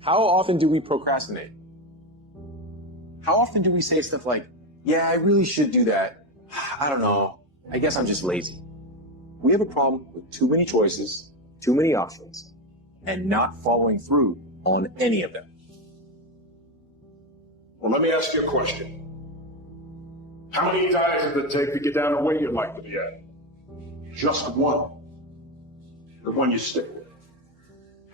How often do we procrastinate? How often do we say stuff like, yeah, I really should do that. I don't know. I guess I'm just lazy. We have a problem with too many choices, too many options, and not following through on any of them. Well, let me ask you a question. How many diets does it take to get down to where you'd like to be at? Just one. The one you stick with.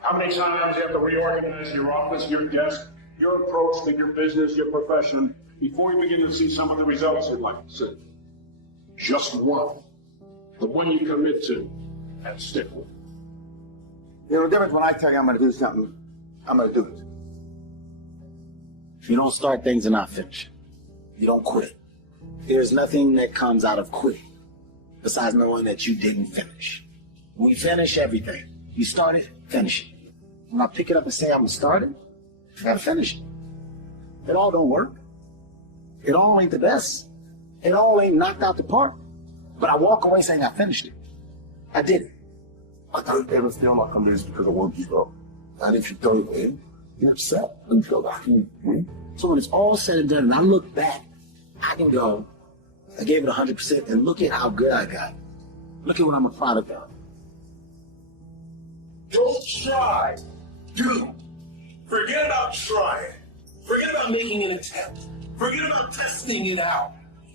How many times do you have to reorganize your office, your desk, your approach to your business, your profession, before you begin to see some of the results you'd like to see? Just one. The one you commit to and stick with. You know, the difference when I tell you I'm going to do something, I'm going to do it. You don't start things and not finish. You don't quit. There's nothing that comes out of quitting besides knowing that you didn't finish. We finish everything. You start it, finish it. When I pick it up and say I'm going to start it, I got to finish it. It all don't work. It all ain't the best. It all ain't knocked out the park. But I walk away saying I finished it. I did it. I don't ever feel like I'm losing because I won't give up. And if you don't win, you're upset and feel like you win. So when it's all said and done and I look back, I can go, I gave it 100% and look at how good I got. Look at what I'm a product of. Don't try. Do. Forget about trying. Forget about making an attempt. Forget about testing it out.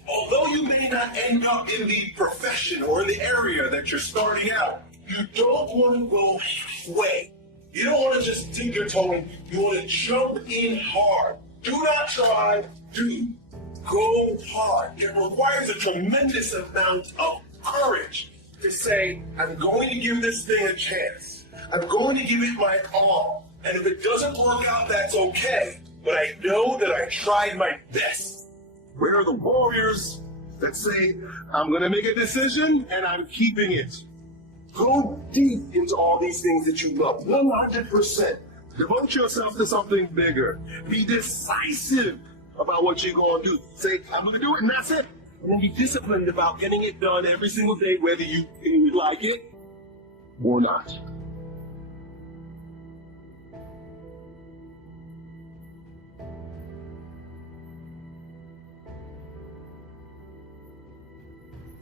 Although you may not end up in the profession or in the area that you're starting out, you don't want to go halfway. You don't want to just dip your toe in. You want to jump in hard. Do not try. Do. Go hard. It requires a tremendous amount of courage to say, I'm going to give this thing a chance. I'm going to give it my all. And if it doesn't work out, that's okay. But I know that I tried my best. Where are the warriors that say, I'm going to make a decision and I'm keeping it? Go deep into all these things that you love, 100%. Devote yourself to something bigger. Be decisive about what you're going to do. Say, I'm going to do it, and that's it. And then be disciplined about getting it done every single day, whether you like it or not.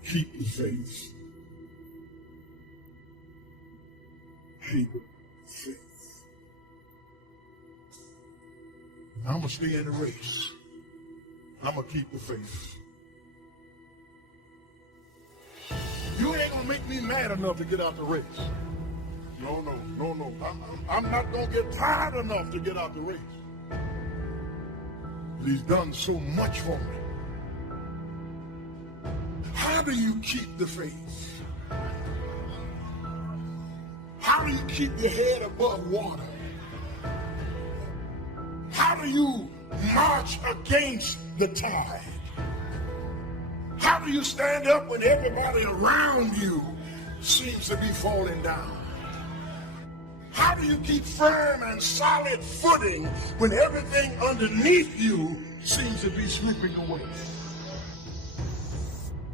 Keep the faith. Keep the faith. I'm going to stay in the race. I'm going to keep the faith. You ain't going to make me mad enough to get out the race. No. I'm not going to get tired enough to get out the race. He's done so much for me. How do you keep the faith? How do you keep your head above water? How do you march against the tide? How do you stand up when everybody around you seems to be falling down? How do you keep firm and solid footing when everything underneath you seems to be slipping away?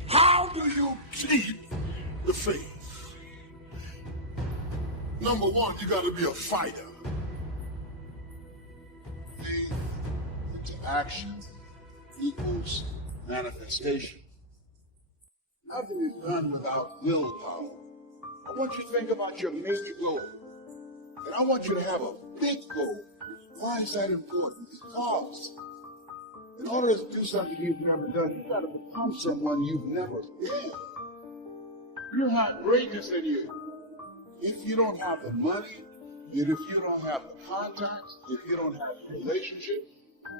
How do you keep the faith? Number one, you got to be a fighter. Faith into action equals manifestation. Nothing is done without willpower. I want you to think about your major goal. And I want you to have a big goal. Why is that important? Because in order to do something you've never done, you've got to become someone you've never been. You have greatness in you. If you don't have the money, and if you don't have the contacts, if you don't have the relationship,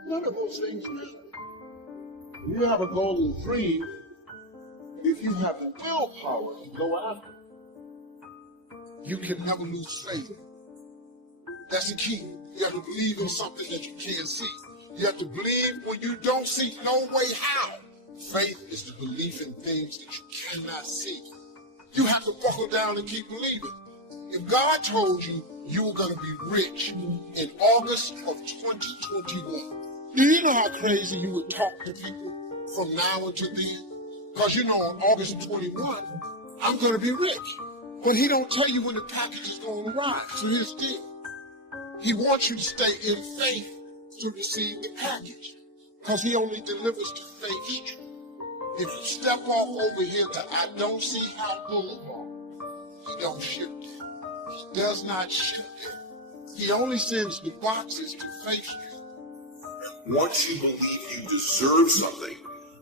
none of those things matter. You have a golden dream if you have the willpower to go after it. You can never lose faith. That's the key. You have to believe in something that you can't see. You have to believe when you don't see no way how. Faith is the belief in things that you cannot see. You have to buckle down and keep believing. If God told you you were going to be rich in August of 2021, do you know how crazy you would talk to people from now until then? Because you know on August of 21, I'm going to be rich. But he don't tell you when the package is going to arrive. So here's the deal. He wants you to stay in faith to receive the package, because he only delivers to faith. If you step off over here to I don't see how Boulevard, he don't ship there. He does not ship there. He only sends the boxes to Faith Street. Once you believe you deserve something,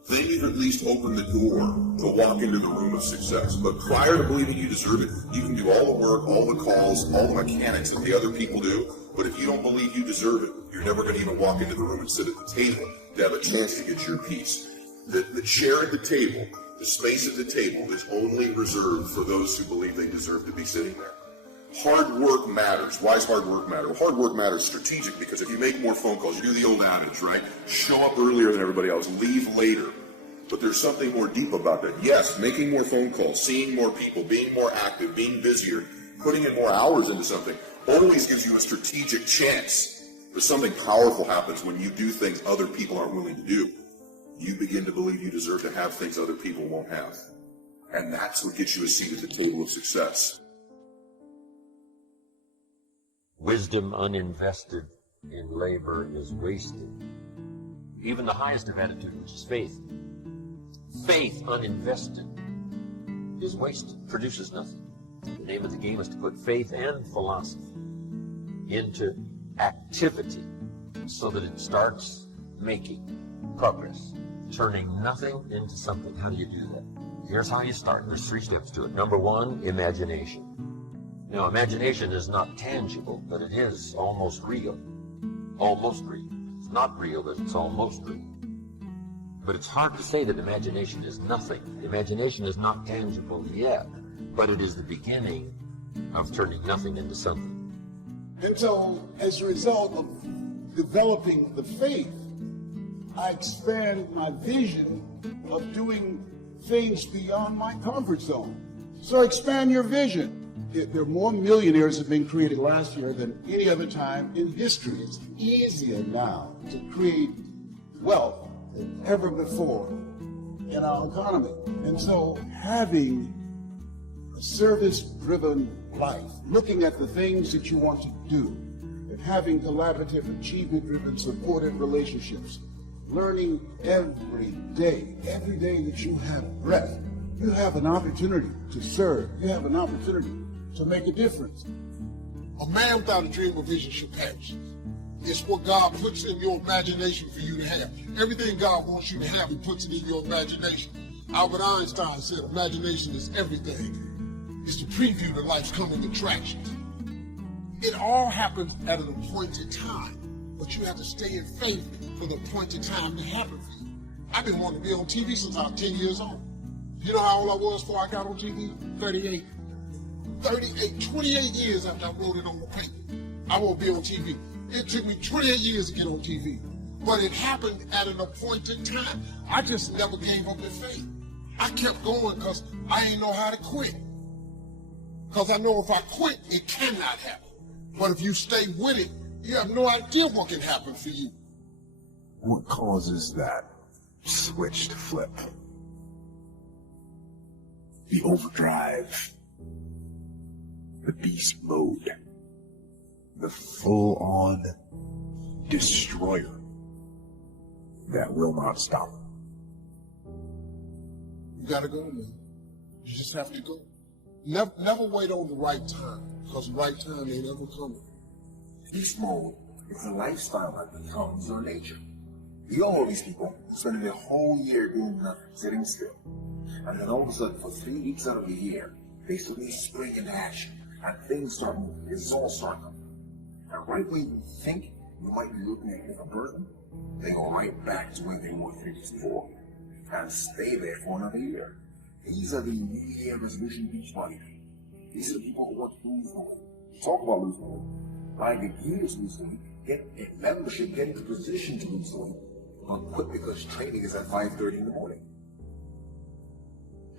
then you've at least opened the door to walk into the room of success. But prior to believing you deserve it, you can do all the work, all the calls, all the mechanics that the other people do. But if you don't believe you deserve it, you're never going to even walk into the room and sit at the table to have a chance to get your piece. The chair at the table, the space at the table is only reserved for those who believe they deserve to be sitting there. Hard work matters. Why does hard work matter? Well, hard work matters strategic, because if you make more phone calls, you do the old adage, right? Show up earlier than everybody else, leave later. But there's something more deep about that. Yes, making more phone calls, seeing more people, being more active, being busier, putting in more hours into something always gives you a strategic chance. But something powerful happens when you do things other people aren't willing to do. You begin to believe you deserve to have things other people won't have. And that's what gets you a seat at the table of success. Wisdom uninvested in labor is wasted. Even the highest of attitude, which is faith. Faith uninvested is wasted, produces nothing. The name of the game is to put faith and philosophy into activity so that it starts making progress, turning nothing into something. How do you do that? Here's how you start. There's 3 steps to it. Number 1, imagination. Now, imagination is not tangible, but it is almost real. Almost real. It's not real, but it's almost real. But it's hard to say that imagination is nothing. Imagination is not tangible yet, but it is the beginning of turning nothing into something. And so, as a result of developing the faith, I expand my vision of doing things beyond my comfort zone. So expand your vision. There are more millionaires have been created last year than any other time in history. It's easier now to create wealth than ever before in our economy. And so having a service-driven life, looking at the things that you want to do, and having collaborative, achievement-driven, supportive relationships, learning every day that you have breath, you have an opportunity to serve. You have an opportunity to make a difference. A man without a dream or vision should perish. It's what God puts in your imagination for you to have. Everything God wants you to have, he puts it in your imagination. Albert Einstein said imagination is everything. It's the preview to life's coming attractions. It all happens at an appointed time, but you have to stay in faith for the appointed time to happen for you. I've been wanting to be on TV since I was 10 years old. You know how old I was before I got on TV? 38. 28 years after I wrote it on the paper, I won't be on TV. It took me 28 years to get on TV, but it happened at an appointed time. I just never gave up in faith. I kept going because I ain't know how to quit. Because I know if I quit, it cannot happen. But if you stay with it, you have no idea what can happen for you. What causes that switch to flip? The overdrive. The beast mode, the full-on destroyer that will not stop. You gotta go, man. You just have to go. Never wait on the right time, because the right time ain't ever coming. Beast mode is a lifestyle that becomes your nature. You all know these people spending their whole year doing nothing, sitting still. And then all of a sudden, for 3 weeks out of the year, they suddenly spring into action. And things start moving, results start coming. And right when you think you might be looking at a different person, they go right back to where they were 3 weeks before and stay there for another year. These are the New Year resolution beach body. These are the people who want to lose weight. Talk about losing weight. Buy the gear to lose weight, get a membership, get into position to lose weight, but quit because training is at 5:30 in the morning.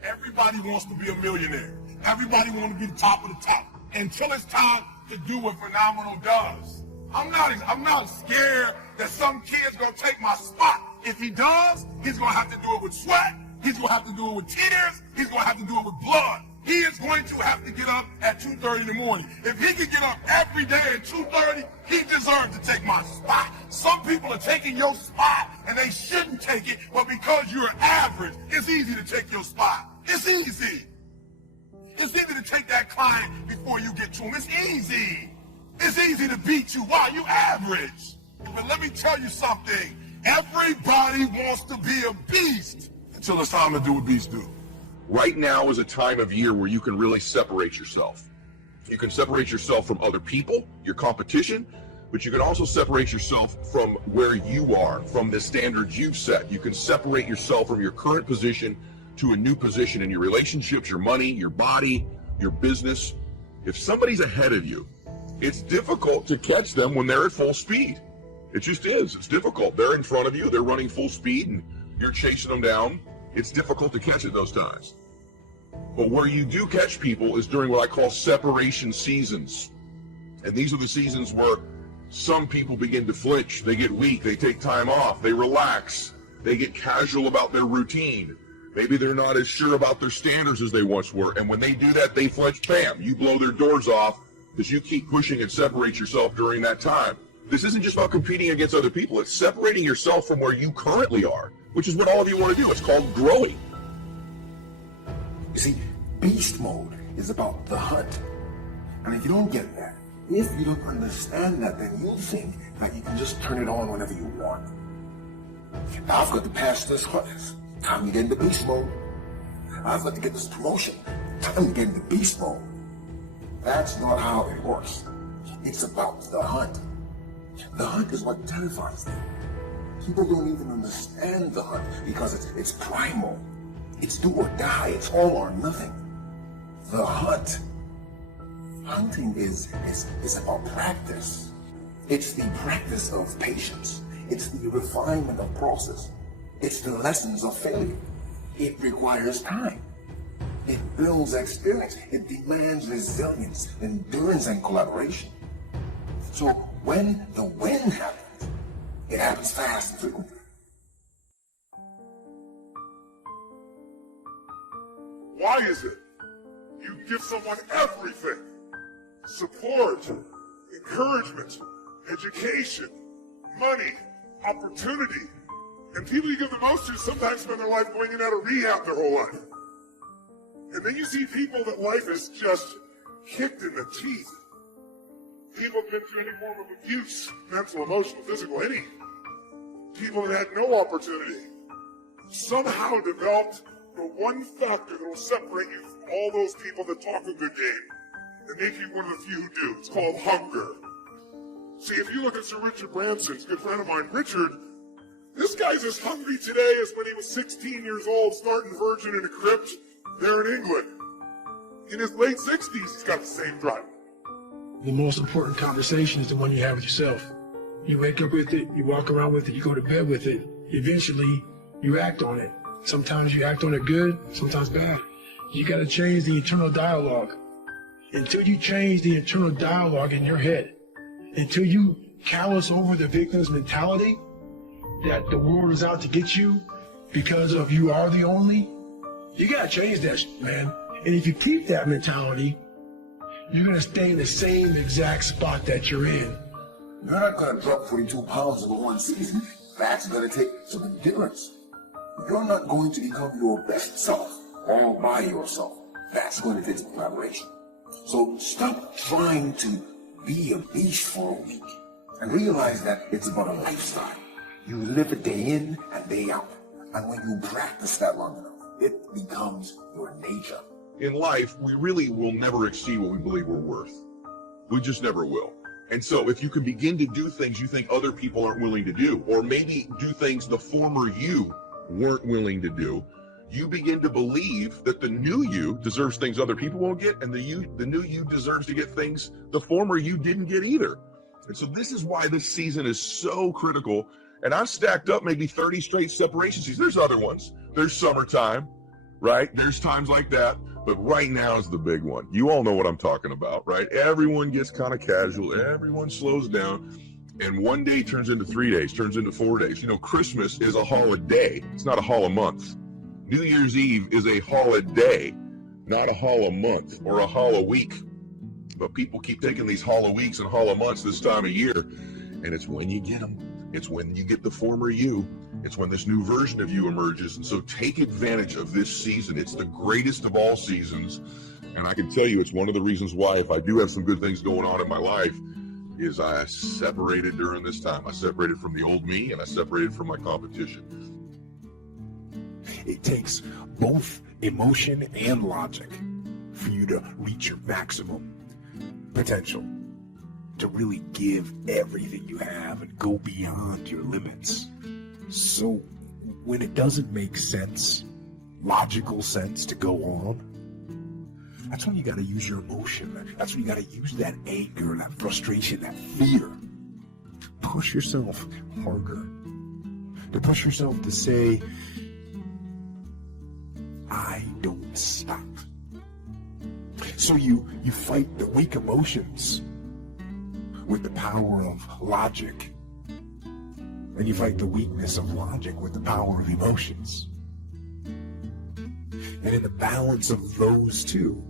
Everybody wants to be a millionaire. Everybody wants to be the top of the top. Until it's time to do what Phenomenal does. I'm not scared that some kid's gonna take my spot. If he does, he's gonna have to do it with sweat. He's gonna have to do it with tears. He's gonna have to do it with blood. he is going to have to get up at 2:30 in the morning. If he can get up every day at 2:30, he deserves to take my spot. Some people are taking your spot, and they shouldn't take it, but because you're average, it's easy to take your spot. It's easy. It's easy to take that client before you get to him. It's easy. It's easy to beat you. Why? You average. But let me tell you something. Everybody wants to be a beast until it's time to do what beasts do. Right now is a time of year where you can really separate yourself. You can separate yourself from other people, your competition, but you can also separate yourself from where you are, from the standards you've set. You can separate yourself from your current position to a new position in your relationships, your money, your body, your business. If somebody's ahead of you, it's difficult to catch them when they're at full speed. It just is. It's difficult. They're in front of you, they're running full speed, and you're chasing them down. It's difficult to catch at those times. But where you do catch people is during what I call separation seasons. And these are the seasons where some people begin to flinch, they get weak, they take time off, they relax, they get casual about their routine. Maybe they're not as sure about their standards as they once were. And when they do that, they flinch, bam, you blow their doors off because you keep pushing and separate yourself during that time. This isn't just about competing against other people. It's separating yourself from where you currently are, which is what all of you want to do. It's called growing. You see, beast mode is about the hunt. And if you don't get that, if you don't understand that, then you think that you can just turn it on whenever you want. Now I've got to pass this hardest. Time to get into beast mode. I've got to get this promotion. Time to get into beast mode. That's not how it works. It's about the hunt. The hunt is what terrifies them. People don't even understand the hunt because it's primal. It's do or die. It's all or nothing. The hunt. Hunting is about practice. It's the practice of patience. It's the refinement of process. It's the lessons of failure. It requires time. It builds experience. It demands resilience, endurance, and collaboration. So when the win happens, it happens fast and frequently. Why is it you give someone everything? Support, encouragement, education, money, opportunity. And people you give the most to sometimes spend their life going in and out of rehab their whole life. And then you see people that life is just kicked in the teeth. People have been through any form of abuse, mental, emotional, physical, any. People that had no opportunity somehow developed the one factor that will separate you from all those people that talk a good game and make you one of the few who do. It's called hunger. See, if you look at Sir Richard Branson's a good friend of mine, Richard, this guy's as hungry today as when he was 16 years old, starting virgin in a crypt there in England. In his late 60s, he's got the same drive. The most important conversation is the one you have with yourself. You wake up with it, you walk around with it, you go to bed with it. Eventually, you act on it. Sometimes you act on it good, sometimes bad. You got to change the internal dialogue. Until you change the internal dialogue in your head, until you callous over the victim's mentality that the world is out to get you because of you are the only, you got to change that shit, man. And if you keep that mentality, you're going to stay in the same exact spot that you're in. You're not going to drop 42 pounds over one season. That's going to take some endurance. You're not going to become your best self all by yourself. That's going to take some collaboration. So stop trying to be a beast for a week and realize that it's about a lifestyle. You live it day in and day out. And when you practice that long enough, it becomes your nature. In life, we really will never exceed what we believe we're worth. We just never will. And so if you can begin to do things you think other people aren't willing to do, or maybe do things the former you weren't willing to do, you begin to believe that the new you deserves things other people won't get, and the new you deserves to get things the former you didn't get either. And so this is why this season is so critical. And I've stacked up maybe 30 straight separation seasons. There's other ones. There's summertime, right? There's times like that. But right now is the big one. You all know what I'm talking about, right? Everyone gets kind of casual. Everyone slows down. And one day turns into 3 days, turns into 4 days. You know, Christmas is a holiday. It's not a holiday month. New Year's Eve is a holiday. not a hollow month or a hollow week. But people keep taking these hollow weeks and hollow months this time of year, and it's when you get them. It's when you get the former you. It's when this new version of you emerges. And so take advantage of this season. It's the greatest of all seasons. And I can tell you it's one of the reasons why, if I do have some good things going on in my life, is I separated during this time. I separated from the old me, and I separated from my competition. It takes both emotion and logic for you to reach your maximum potential, to really give everything you have and go beyond your limits. So when it doesn't make sense, logical sense to go on, that's when you got to use your emotion. That's when you got to use that anger, that frustration, that fear to push yourself harder, to push yourself to say, I don't stop. So you fight the weak emotions with the power of logic, and you fight the weakness of logic with the power of emotions. And in the balance of those two,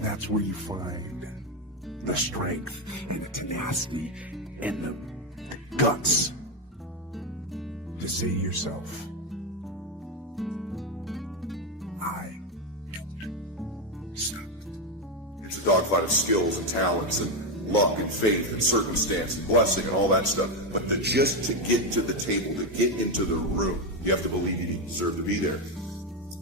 that's where you find the strength and the tenacity and the guts to say to yourself, I don't stop. It's a dogfight of skills and talents and luck and faith and circumstance and blessing and all that stuff. But just to get to the table, to get into the room, you have to believe you deserve to be there.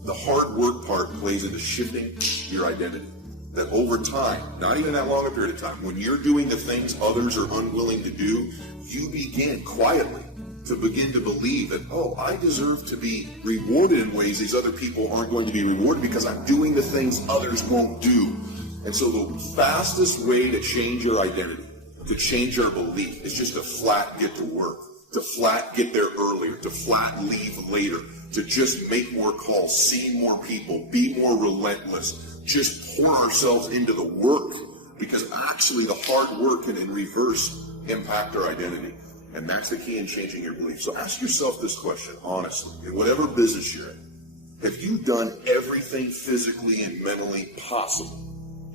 The hard work part plays into shifting your identity. That over time, not even that long a period of time, when you're doing the things others are unwilling to do, you begin quietly to begin to believe that, oh, I deserve to be rewarded in ways these other people aren't going to be rewarded because I'm doing the things others won't do. And so the fastest way to change your identity, to change our belief, is just to flat get to work, to flat get there earlier, to flat leave later, to just make more calls, see more people, be more relentless, just pour ourselves into the work, because actually the hard work can in reverse impact our identity. And that's the key in changing your belief. So ask yourself this question, honestly, in whatever business you're in. Have you done everything physically and mentally possible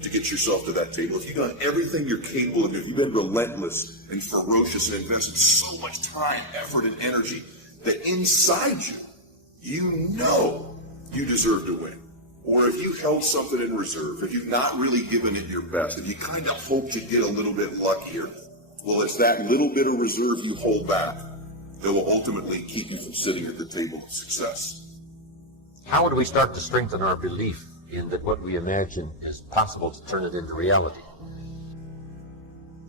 to get yourself to that table? Have you done everything you're capable of doing? You've been relentless and ferocious and invested so much time, effort, and energy that inside you, you know you deserve to win. Or if you held something in reserve, if you've not really given it your best, if you kind of hope to get a little bit luckier, well, it's that little bit of reserve you hold back that will ultimately keep you from sitting at the table of success. How would we start to strengthen our belief in that what we imagine is possible to turn it into reality?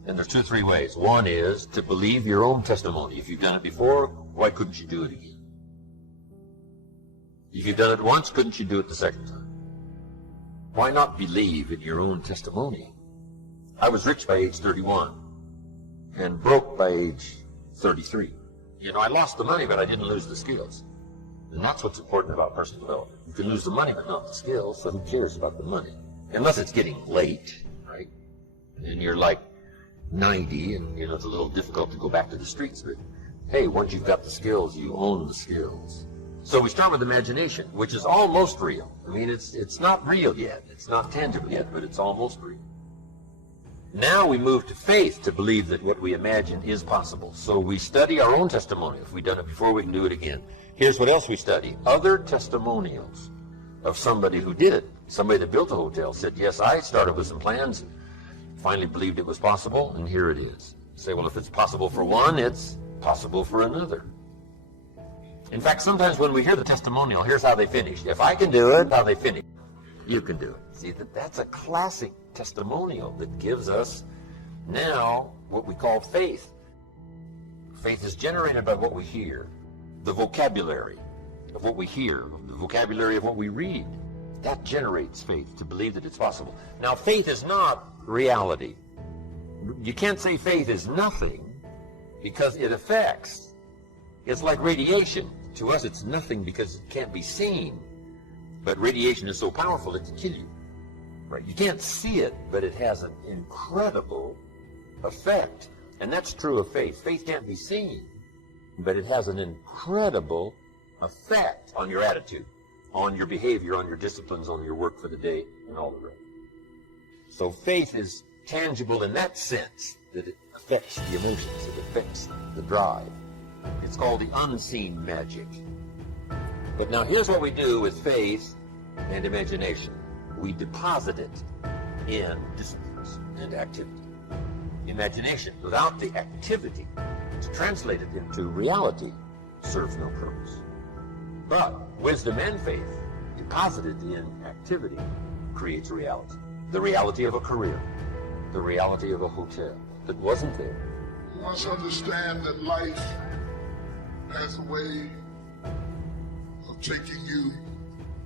And there's 2 or 3 ways. One is to believe your own testimony. If you've done it before, why couldn't you do it again? If you've done it once, couldn't you do it the second time? Why not believe in your own testimony? I was rich by age 31 and broke by age 33. You know, I lost the money, but I didn't lose the skills. And that's what's important about personal development. You can lose the money, but not the skills, so who cares about the money? Unless it's getting late, right? And you're like 90, and, you know, it's a little difficult to go back to the streets. But, hey, once you've got the skills, you own the skills. So we start with imagination, which is almost real. I mean, it's not real yet. It's not tangible yet, but it's almost real. Now we move to faith, to believe that what we imagine is possible. So we study our own testimony. If we've done it before, we can do it again. Here's what else we study. Other testimonials of somebody who did it. Somebody that built a hotel said, yes, I started with some plans, finally believed it was possible, and here it is. You say, well, if it's possible for one, it's possible for another. In fact, sometimes when we hear the testimonial, here's how they finished. If I can do it, how they finished. You can do it. See, that's a classic testimonial that gives us now what we call faith. Faith is generated by what we hear, the vocabulary of what we hear, the vocabulary of what we read. That generates faith, to believe that it's possible. Now, faith is not reality. You can't say faith is nothing, because it affects. It's like radiation. To us, it's nothing because it can't be seen. But radiation is so powerful it can kill you. Right? You can't see it, but it has an incredible effect. And that's true of faith. Faith can't be seen, but it has an incredible effect on your attitude, on your behavior, on your disciplines, on your work for the day, and all the rest. So faith is tangible in that sense, that it affects the emotions, it affects the drive. It's called the unseen magic. But now here's what we do with faith and imagination. We deposit it in disciplines and activity. Imagination, without the activity to translate it into reality, serves no purpose. But wisdom and faith, deposited in activity, creates reality. The reality of a career, the reality of a hotel that wasn't there. You must understand that life has a way of taking you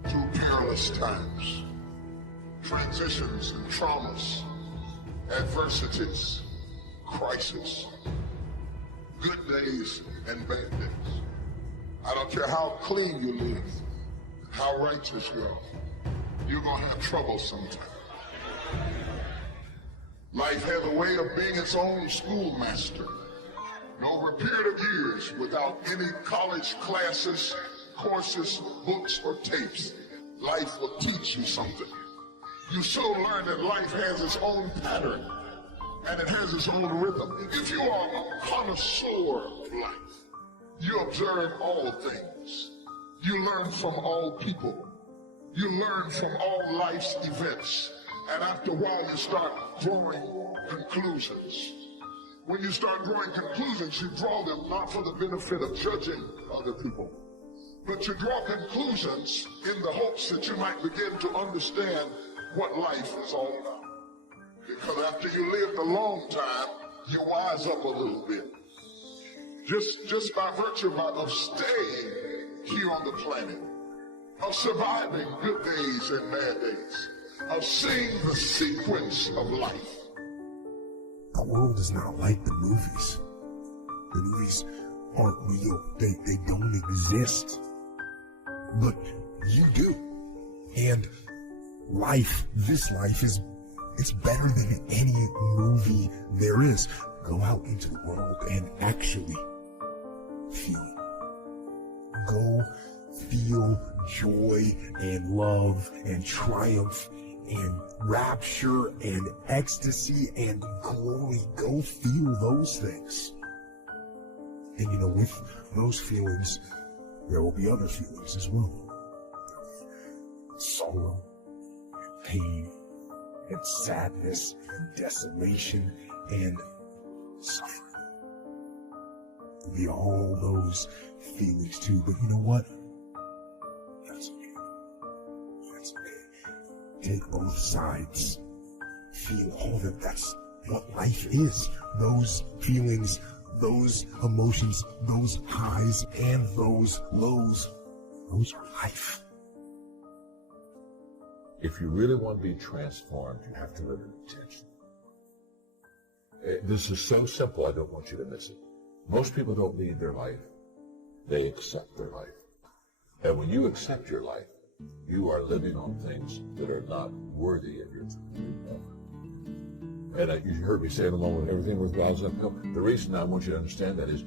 through perilous times, transitions and traumas, adversities, crisis, good days and bad days. I don't care how clean you live, how righteous you are, you're going to have trouble sometime. Life has a way of being its own schoolmaster. And over a period of years, without any college classes, courses, books, or tapes, life will teach you something. You soon learn that life has its own pattern, and it has its own rhythm. If you are a connoisseur of life, you observe all things. You learn from all people. You learn from all life's events. And after a while, you start drawing conclusions. When you start drawing conclusions, you draw them not for the benefit of judging other people, but you draw conclusions in the hopes that you might begin to understand what life is all about. Because after you lived a long time, you wise up a little bit. Just by virtue of staying here on the planet, of surviving good days and bad days, of seeing the sequence of life. The world is not like the movies. The movies aren't real. They don't exist. But you do. And life, this life it's better than any movie there is. Go out into the world and actually feel it. Go feel joy and love and triumph and rapture and ecstasy and glory. Go feel those things. And with those feelings, there will be other feelings as well. Sorrow, and pain, and sadness, and desolation, and suffering. There'll be all those feelings too, but you know what? That's okay. That's okay. Take both sides. Feel all of it. That's what life is. Those feelings, those emotions, those highs, and those lows. Those are life. If you really want to be transformed, you have to live in intention. This is so simple, I don't want you to miss it. Most people don't lead their life. They accept their life. And when you accept your life, you are living on things that are not worthy of your time. And you heard me say in a moment, everything worthwhile is uphill. The reason I want you to understand that is,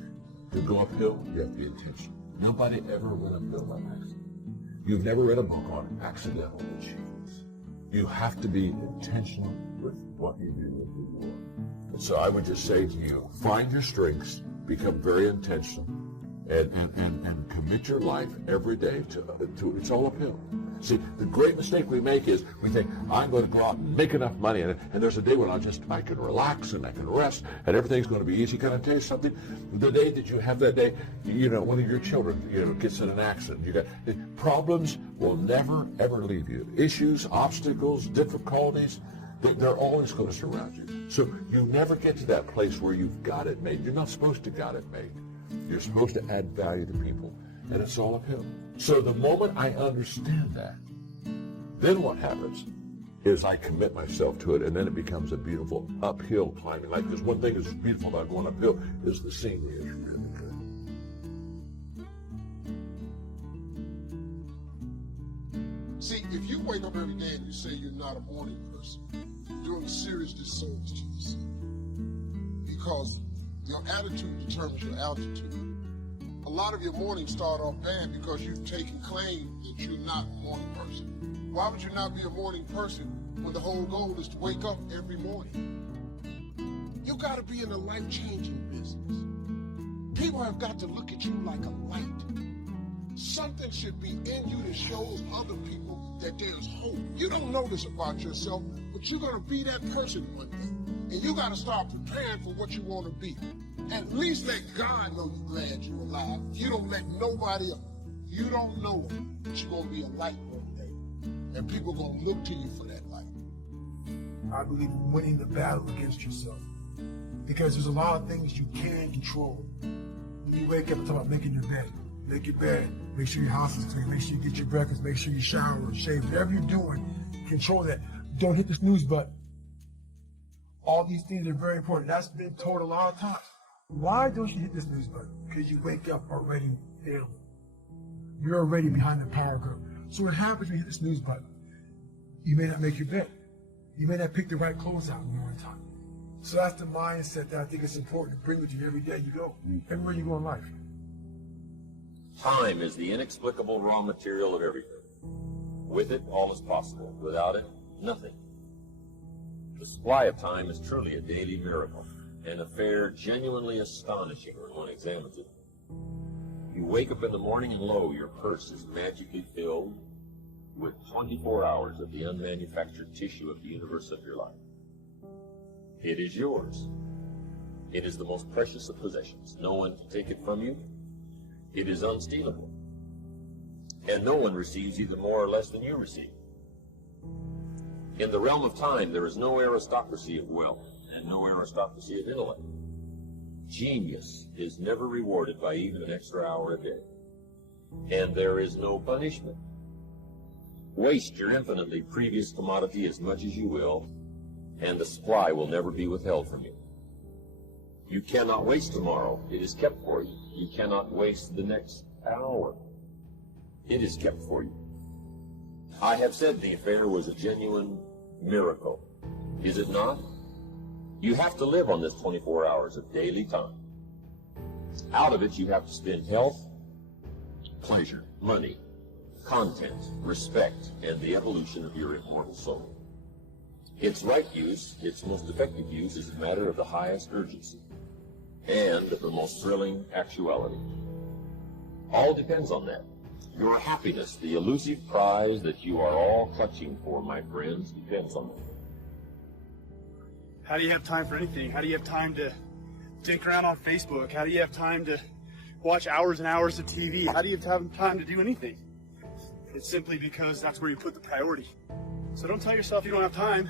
to go uphill, you have to be intentional. Nobody ever went uphill by accident. You've never read a book on accidental achievements. You have to be intentional with what you do with who you are. And so I would just say to you, find your strengths, become very intentional, and commit your life every day to it's all uphill. See, the great mistake we make is we think, I'm going to go out and make enough money, and there's a day when I can relax and I can rest, and everything's going to be easy. Can I tell you something? The day that you have that day, one of your children, gets in an accident. Problems will never, ever leave you. Issues, obstacles, difficulties, they're always going to surround you. So you never get to that place where you've got it made. You're not supposed to got it made. You're supposed to add value to people, and it's all uphill. So the moment I understand that, then what happens is I commit myself to it, and then it becomes a beautiful uphill climbing life. Because one thing that's beautiful about going uphill is the scenery is really good. See, if you wake up every day and you say you're not a morning person, you're doing a serious disservice to yourself. Because your attitude determines your altitude. A lot of your mornings start off bad because you've taken claim that you're not a morning person. Why would you not be a morning person when the whole goal is to wake up every morning? You got to be in a life-changing business. People have got to look at you like a light. Something should be in you to show other people that there's hope. You don't know this about yourself, but you're going to be that person one day. And you got to start preparing for what you want to be. At least let God know you're glad you're alive. You don't let nobody else. You don't know that you're going to be a light one day. And people are going to look to you for that light. I believe in winning the battle against yourself. Because there's a lot of things you can control. When you wake up and talk about making your bed, make your bed, make sure your house is clean, make sure you get your breakfast, make sure you shower, shave, whatever you're doing, control that. Don't hit the snooze button. All these things are very important. That's been told a lot of times. Why don't you hit the snooze button? Because you wake up already failing. You're already behind the power curve. So what happens when you hit the snooze button? You may not make your bed. You may not pick the right clothes out in the morning time. So that's the mindset that I think is important to bring with you every day you go, everywhere you go in life. Time is the inexplicable raw material of everything. With it, all is possible. Without it, nothing. The supply of time is truly a daily miracle, an affair genuinely astonishing when one examines it. You wake up in the morning and lo, your purse is magically filled with 24 hours of the unmanufactured tissue of the universe of your life. It is yours. It is the most precious of possessions. No one can take it from you. It is unstealable. And no one receives either more or less than you receive. In the realm of time, there is no aristocracy of wealth and no aristocracy of intellect. Genius is never rewarded by even an extra hour a day. And there is no punishment. Waste your infinitely previous commodity as much as you will, and the supply will never be withheld from you. You cannot waste tomorrow. It is kept for you. You cannot waste the next hour. It is kept for you. I have said the affair was a genuine miracle. Is it not? You have to live on this 24 hours of daily time. Out of it, you have to spend health, pleasure, money, content, respect, and the evolution of your immortal soul. Its right use, its most effective use, is a matter of the highest urgency and of the most thrilling actuality. All depends on that. Your happiness, the elusive prize that you are all clutching for, my friends, depends on that. How do you have time for anything? How do you have time to dick around on Facebook? How do you have time to watch hours and hours of TV? How do you have time to do anything? It's simply because that's where you put the priority. So don't tell yourself you don't have time.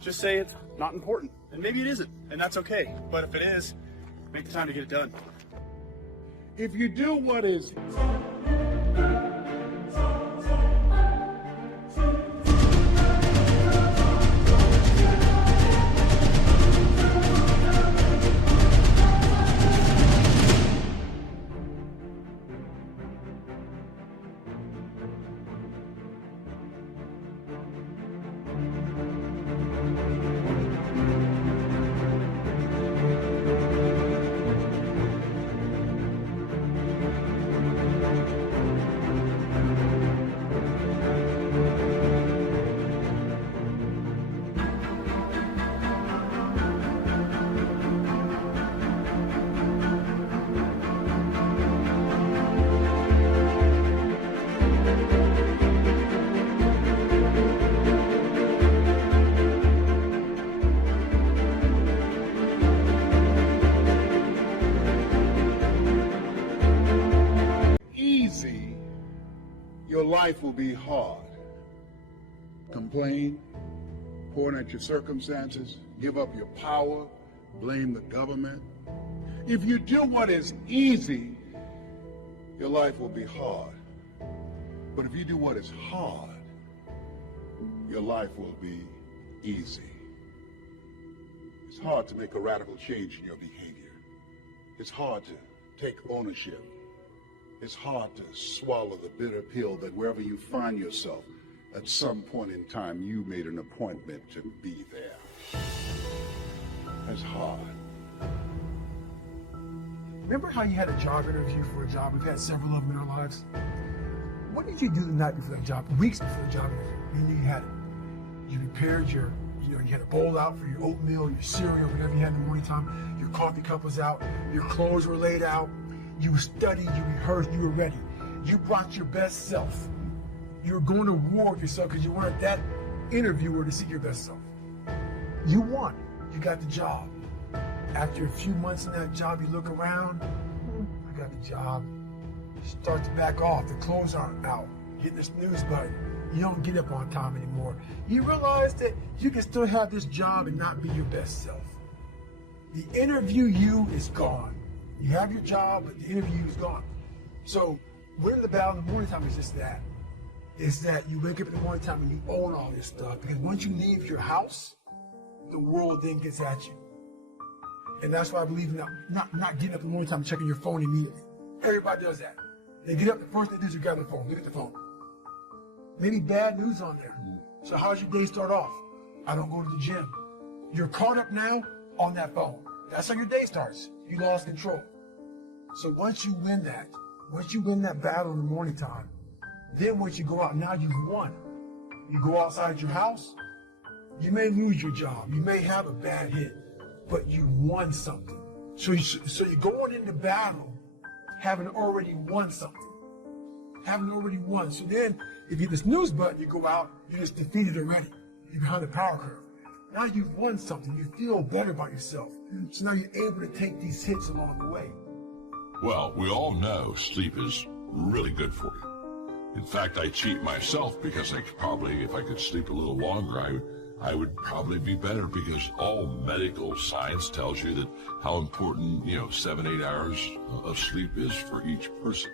Just say it's not important. And maybe it isn't, and that's okay. But if it is, make the time to get it done. If you do what is easy, your life will be hard. Complain, point at your circumstances, give up your power, blame the government. If you do what is easy, your life will be hard. But if you do what is hard, your life will be easy. It's hard to make a radical change in your behavior. It's hard to take ownership. It's hard to swallow the bitter pill that wherever you find yourself, at some point in time, you made an appointment to be there. That's hard. Remember how you had a job interview for a job? We've had several of them in our lives. What did you do the night before that job, weeks before the job interview? And you had it. You prepared you had a bowl out for your oatmeal, your cereal, whatever you had in the morning time. Your coffee cup was out. Your clothes were laid out. You studied, you rehearsed, you were ready. You brought your best self. You were going to war with yourself because you wanted that interviewer to see your best self. You won. You got the job. After a few months in that job, you look around. I got the job. You start to back off. The clothes aren't out. You hit the snooze button. You don't get up on time anymore. You realize that you can still have this job and not be your best self. The interview you is gone. You have your job, but the interview is gone. So winning the battle in the morning time is just that. It's that you wake up in the morning time and you own all this stuff. Because once you leave your house, the world then gets at you. And that's why I believe in not getting up in the morning time and checking your phone immediately. Everybody does that. They get up, the first thing they do is grab the phone, look at the phone. Maybe bad news on there. So how's your day start off? I don't go to the gym. You're caught up now on that phone. That's how your day starts. You lost control. So once you win that battle in the morning time, then once you go out, now you've won. You go outside your house, you may lose your job. You may have a bad hit, but you won something. So you're going into battle having already won something. Having already won. So then, if you hit the snooze button, you go out, you're just defeated already. You're behind the power curve. Now you've won something. You feel better about yourself. So now you're able to take these hits along the way. Well, we all know sleep is really good for you. In fact, I cheat myself because I could probably, if I could sleep a little longer, I would probably be better, because all medical science tells you that how important, 7-8 hours of sleep is for each person.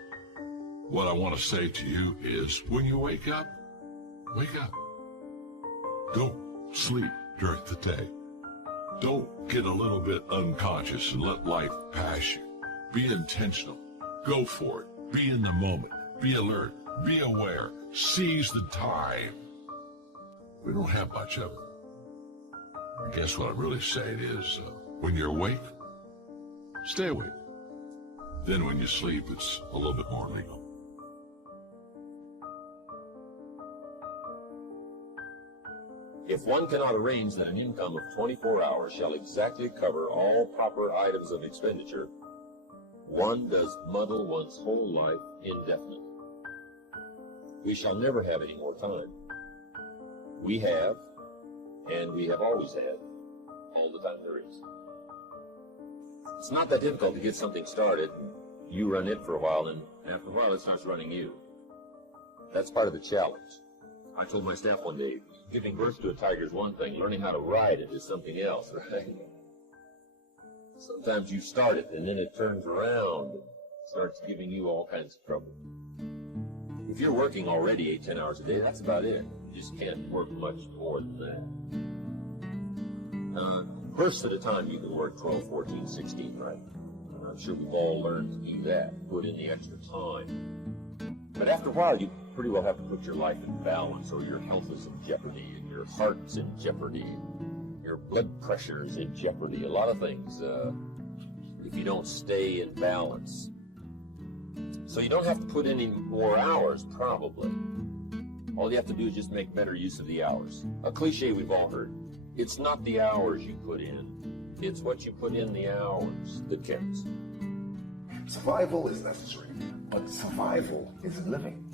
What I want to say to you is, when you wake up. Don't sleep during the day. Don't get a little bit unconscious and let life pass you. Be intentional. Go for it. Be in the moment. Be alert. Be aware. Seize the time. We don't have much of it. I guess what I'm really saying is, when you're awake, stay awake. Then when you sleep, it's a little bit more legal. If one cannot arrange that an income of 24 hours shall exactly cover all proper items of expenditure, one does muddle one's whole life indefinitely. We shall never have any more time. We have, and we have always had, all the time there is. It's not that difficult to get something started. You run it for a while, and after a while it starts running you. That's part of the challenge. I told my staff one day, giving birth to a tiger is one thing, learning how to ride it is something else, right? Sometimes you start it, and then it turns around and starts giving you all kinds of trouble. If you're working already 8-10 hours a day, that's about it. You just can't work much more than that. Bursts at a time, you can work 12, 14, 16, right? I'm sure we've all learned to do that, put in the extra time. But after a while, you pretty well have to put your life in balance, or your health is in jeopardy, and your heart's in jeopardy, and your blood pressure is in jeopardy. A lot of things, if you don't stay in balance. So you don't have to put any more hours, probably. All you have to do is just make better use of the hours. A cliche we've all heard. It's not the hours you put in. It's what you put in the hours that counts. Survival is necessary, but survival isn't living.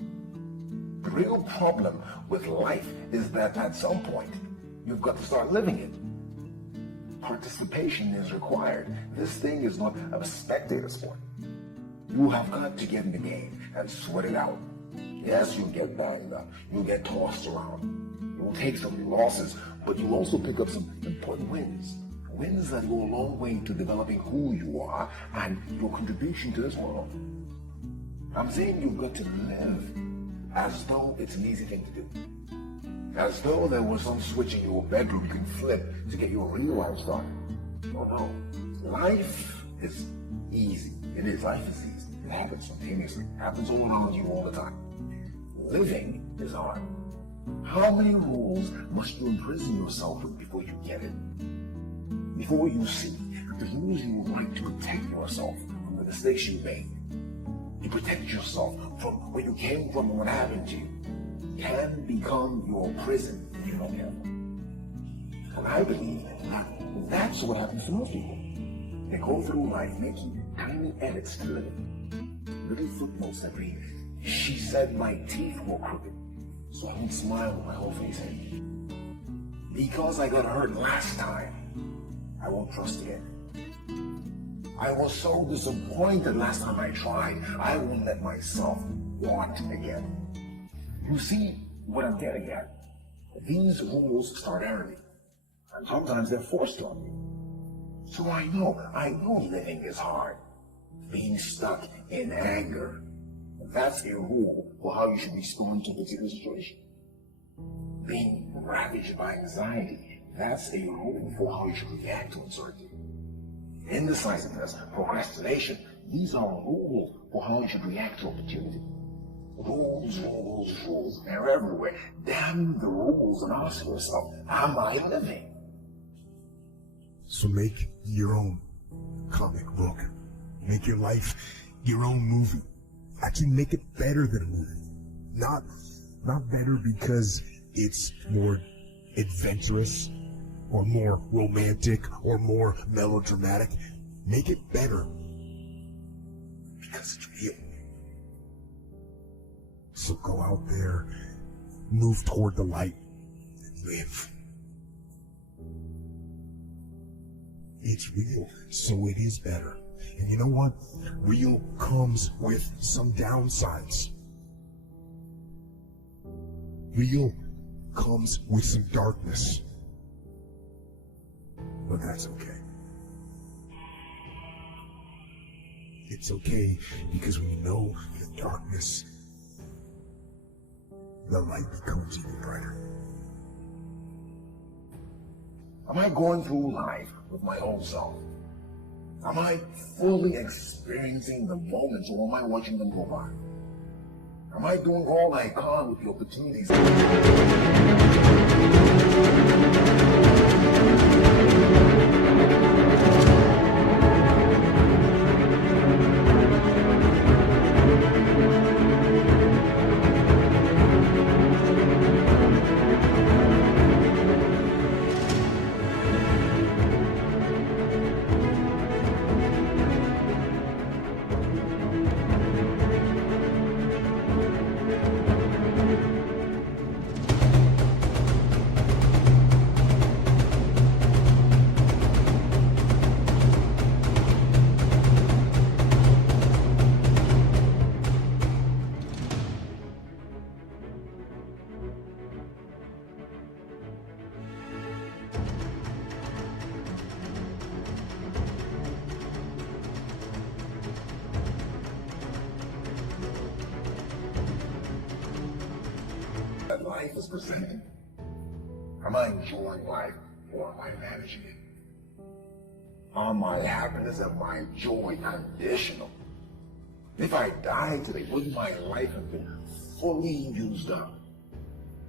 The real problem with life is that at some point, you've got to start living it. Participation is required. This thing is not a spectator sport. You have got to get in the game and sweat it out. Yes, you'll get banged up. You'll get tossed around. You'll take some losses, but you'll also pick up some important wins. Wins that go a long way to developing who you are and your contribution to this world. I'm saying you've got to live as though it's an easy thing to do. As though there was some switch in your bedroom you can flip to get your real life started. Oh no. Life is easy. It is. Life is easy. It happens spontaneously. It happens all around you all the time. Living is hard. How many rules must you imprison yourself with before you get it? Before you see the rules you would like to protect yourself from the mistakes you made. To protect yourself from where you came from and what happened to you can become your prison if you're not careful. And I believe that's what happens to most people. They go through life making tiny edits to living. Little footnotes that read, she said my teeth were crooked, so I would smile with my whole face in. Because I got hurt last time, I won't trust again. I was so disappointed last time I tried, I won't let myself want again. You see what I'm getting at? These rules start early, and sometimes they're forced on you. So I know living is hard. Being stuck in anger, that's a rule for how you should respond to a particular situation. Being ravaged by anxiety, that's a rule for how you should react to uncertainty. Indecisiveness, procrastination, these are rules for how you should react to opportunity. Rules, they're everywhere. Damn the rules and ask yourself, am I living? So make your own comic book. Make your life your own movie. Actually make it better than a movie. Not better because it's more adventurous or more romantic or more melodramatic. Make it better because it's real. So go out there, move toward the light, and live. It's real, so it is better. And you know what? Real comes with some downsides. Real comes with some darkness. But that's okay. It's okay because when you know the darkness, the light becomes even brighter. Am I going through life with my own self? Am I fully experiencing the moments, or am I watching them go by? Am I doing all I can with the opportunities? That life is presenting. Am I enjoying life, or am I managing it? Are my happiness and my joy conditional? If I died today, would my life have been fully used up?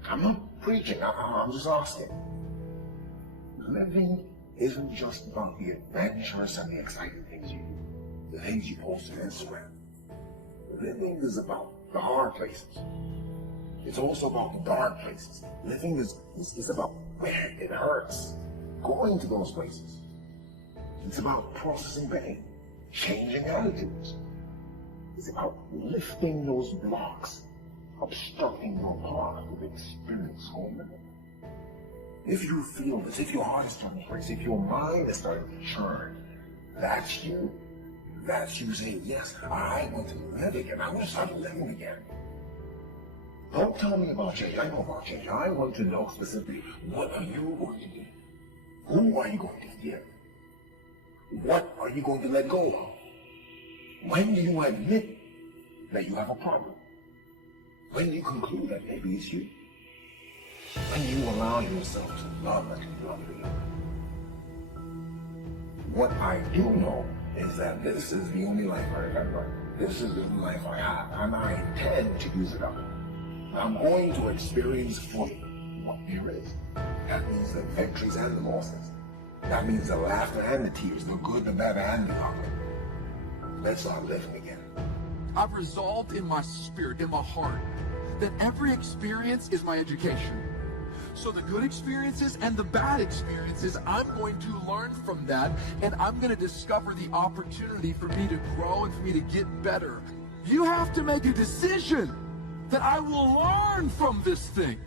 I'm not preaching, I'm just asking. Living isn't just about the adventures and the exciting things you do, the things you post on Instagram. Living is about the hard places. It's also about the dark places. Living is about where it hurts, going to those places. It's about processing pain, changing attitudes. It's about lifting those blocks, obstructing your path with experience or living. If you feel this, if your heart is starting to race, if your mind is starting to churn, that's you. That's you saying, yes, I want to live again. I want to start living again. Don't tell me about change. I know about change. I want to know specifically, what are you going to do? Who are you going to forgive? What are you going to let go of? When do you admit that you have a problem? When do you conclude that maybe it's you? When do you allow yourself to love and to love again? What I do know is that this is the only life I remember. This is the only life I have, and I intend to use it up. I'm going to experience fully what there is. That means the victories and the losses. That means the laughter and the tears, the good, the bad, and the ugly. Let's start living again. I've resolved in my spirit, in my heart, that every experience is my education. So the good experiences and the bad experiences, I'm going to learn from that, and I'm going to discover the opportunity for me to grow and for me to get better. You have to make a decision that I will learn from this thing.